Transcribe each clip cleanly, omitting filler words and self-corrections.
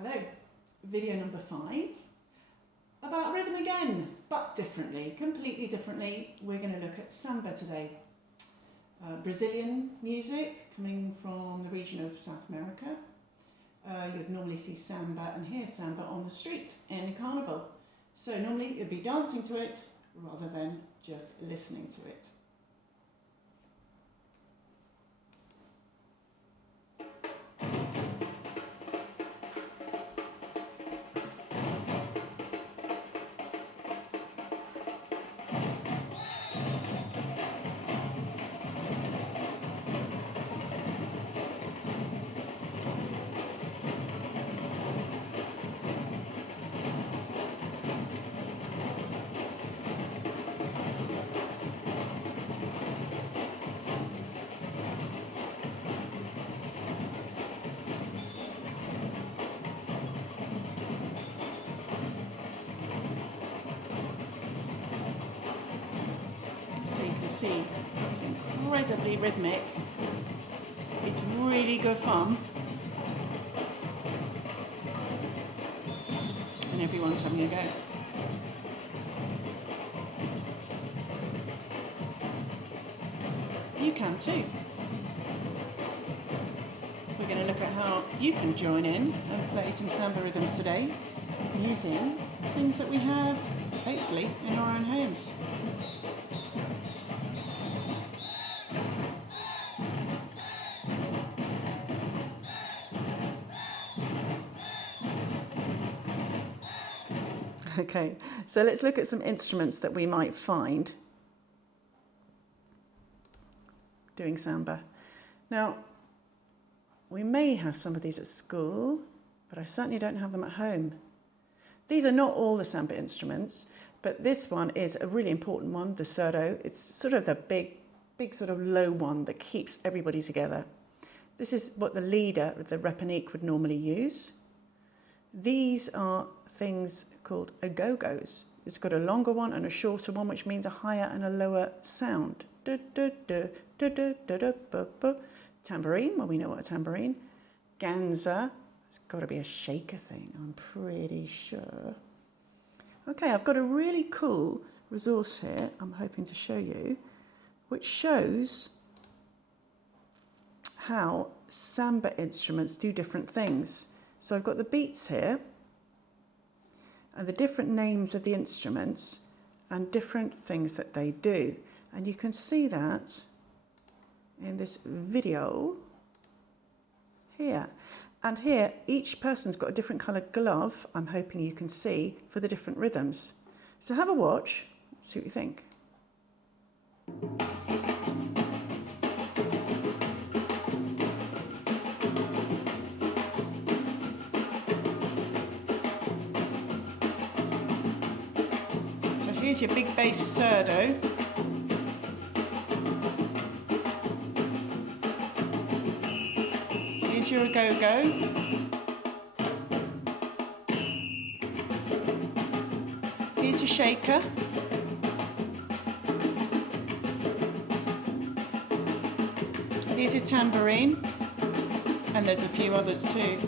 Hello, video number 5, about rhythm again, but differently, completely differently. We're going to look at samba today. Brazilian music coming from the region of South America. You'd normally see samba and hear samba on the street in a carnival. So normally you'd be dancing to it rather than just listening to it. So you can see it's incredibly rhythmic. It's really good fun. And everyone's having a go. You can too. We're going to look at how you can join in and play some samba rhythms today using things that we have, hopefully, in our own homes. Okay, so let's look at some instruments that we might find doing samba. Now, we may have some of these at school, but I certainly don't have them at home. These are not all the samba instruments, but this one is a really important one, the surdo. It's sort of the big sort of low one that keeps everybody together. This is what the leader, the repanique, would normally use. These are things called agogos. It's got a longer one and a shorter one, which means a higher and a lower sound. Tambourine, well, we know what a tambourine. Ganza, it's got to be a shaker thing, I'm pretty sure. Okay, I've got a really cool resource here I'm hoping to show you, which shows how samba instruments do different things. So I've got the beats here, and the different names of the instruments and different things that they do. And you can see that in this video here. And here, each person's got a different coloured glove, I'm hoping you can see, for the different rhythms. So have a watch, see what you think. Here's your big bass surdo. Here's your go-go. Here's your shaker. Here's your tambourine. And there's a few others too.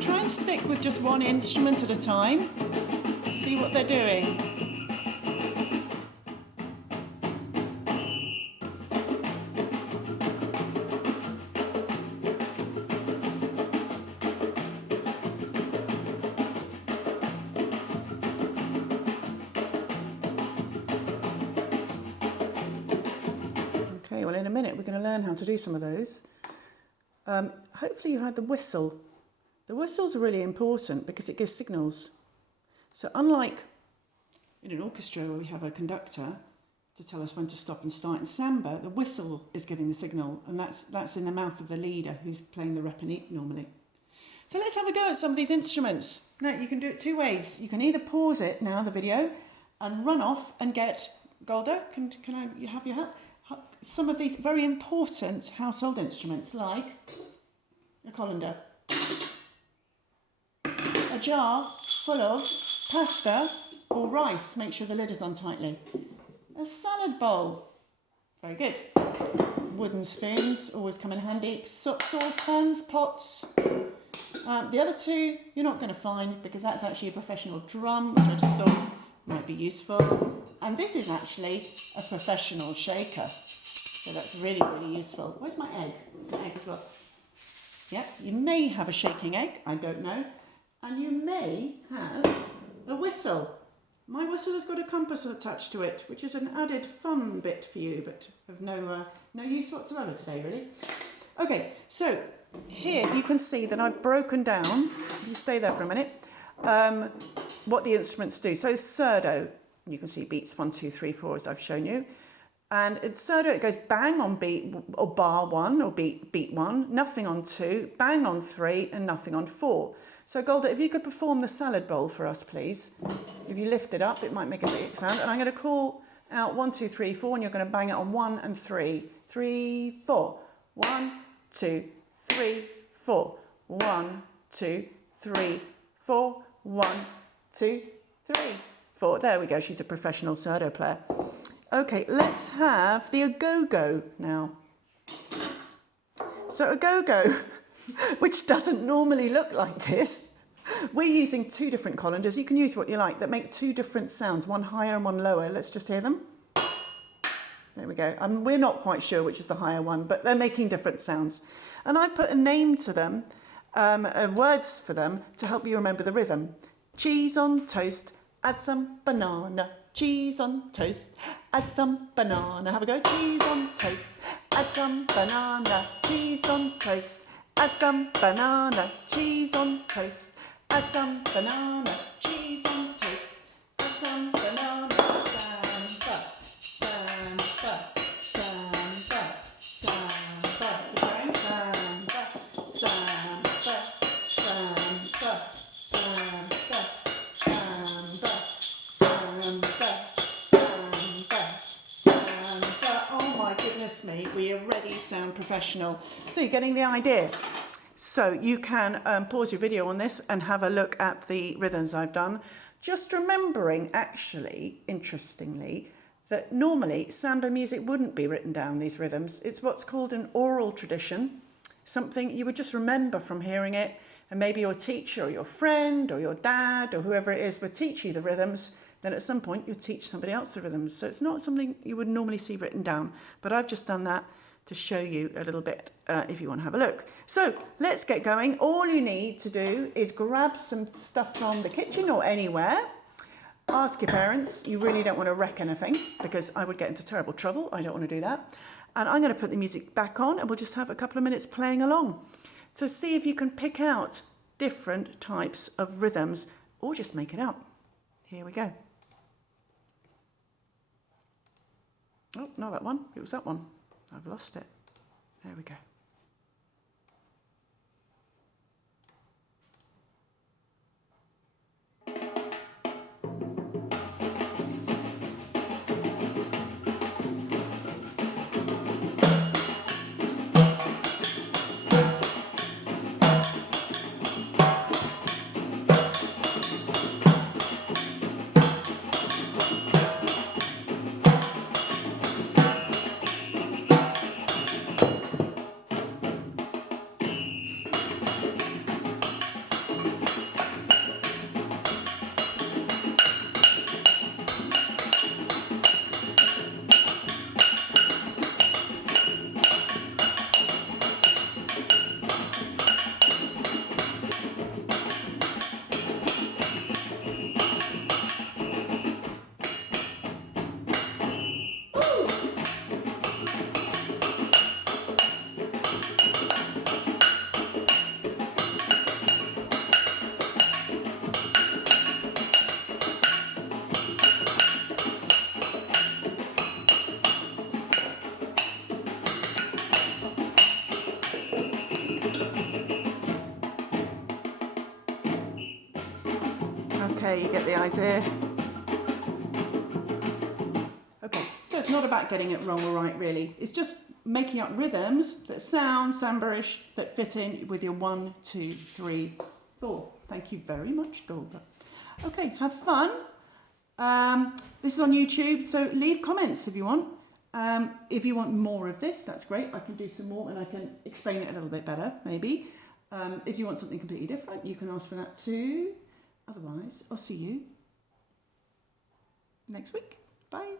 Try and stick with just one instrument at a time. See what they're doing. Okay, well in a minute we're going to learn how to do some of those. Hopefully you heard the whistle. The whistle's really important because it gives signals. So unlike in an orchestra where we have a conductor to tell us when to stop and start, in samba, the whistle is giving the signal, and that's in the mouth of the leader who's playing the repanique normally. So let's have a go at some of these instruments. Now, you can do it two ways. You can either pause it now, the video, and run off and get Golda. Can you have your help? Some of these very important household instruments, like a colander, a jar full of pasta or rice, make sure the lid is on tightly. A salad bowl, very good. wooden spoons always come in handy. Saucepans, pots. The other two you're not going to find because that's actually a professional drum, which I just thought might be useful. And this is actually a professional shaker. So that's really, really useful. Where's my egg? There's an egg as well. Yep, you may have a shaking egg, I don't know. And you may have a whistle. My whistle has got a compass attached to it, which is an added fun bit for you, but of no use whatsoever today, really. Okay, so here you can see that I've broken down, if you stay there for a minute, what the instruments do. So surdo, you can see beats 1, 2, 3, 4 as I've shown you. And in surdo it goes bang on beat or bar 1 or beat 1, nothing on 2, bang on 3 and nothing on 4. So Golda, if you could perform the salad bowl for us, please. If you lift it up, it might make a big sound. And I'm going to call out 1, 2, 3, 4, and you're going to bang it on 1 and 3. 3, 4. 1, 2, 3, 4. 1, 2, 3, 4. 1, 2, 3, 4. There we go. She's a professional surdo player. Okay, let's have the agogo now. So agogo, which doesn't normally look like this. We're using 2 different colanders. You can use what you like that make 2 different sounds, one higher and one lower. Let's just hear them. There we go. We're not quite sure which is the higher one, but they're making different sounds. And I've put a name to them, words for them to help you remember the rhythm. Cheese on toast, add some banana. Cheese on toast, add some banana. Have a go. Cheese on toast, add some banana. Cheese on toast, add some banana. Cheese on toast, add some banana. Cheese on toast, add some banana. Me, we already sound professional. So you're getting the idea. So you can pause your video on this and have a look at the rhythms I've done. Just remembering, actually, interestingly, that normally samba music wouldn't be written down, these rhythms. It's what's called an oral tradition, something you would just remember from hearing it, and maybe your teacher or your friend or your dad or whoever it is would teach you the rhythms. Then at some point you'll teach somebody else the rhythms. So it's not something you would normally see written down, but I've just done that to show you a little bit if you want to have a look. So let's get going. All you need to do is grab some stuff from the kitchen or anywhere. Ask your parents. You really don't want to wreck anything because I would get into terrible trouble. I don't want to do that. And I'm going to put the music back on and we'll just have a couple of minutes playing along. So see if you can pick out different types of rhythms or just make it up. Here we go. Oh, not that one. It was that one. I've lost it. There we go. Okay, you get the idea. Okay, so it's not about getting it wrong or right, really. It's just making up rhythms that sound samba-ish, that fit in with your 1, 2, 3, 4. Thank you very much, Golda. Okay, have fun. This is on YouTube, so leave comments if you want. If you want more of this, that's great. I can do some more and I can explain it a little bit better, maybe. If you want something completely different, you can ask for that too. Otherwise, I'll see you next week. Bye.